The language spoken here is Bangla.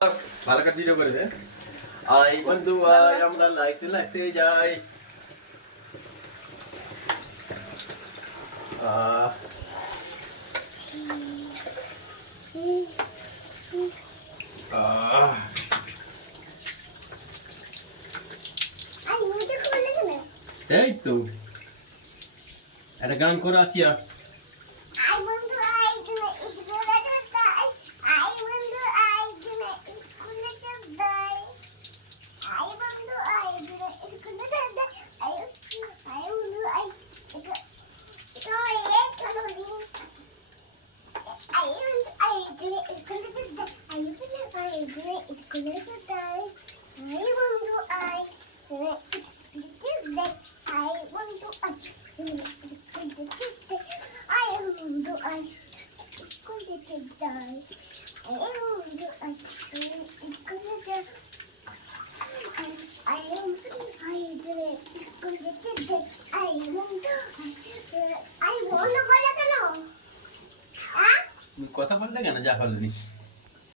ভালো করে ভিডিও করে দে। আই বন্ধু আই আমরা লাইতে লাইতে যাই। আহ আহ এই তো একটা গান করে আছি আর কথা বলতে কেন যা বলবি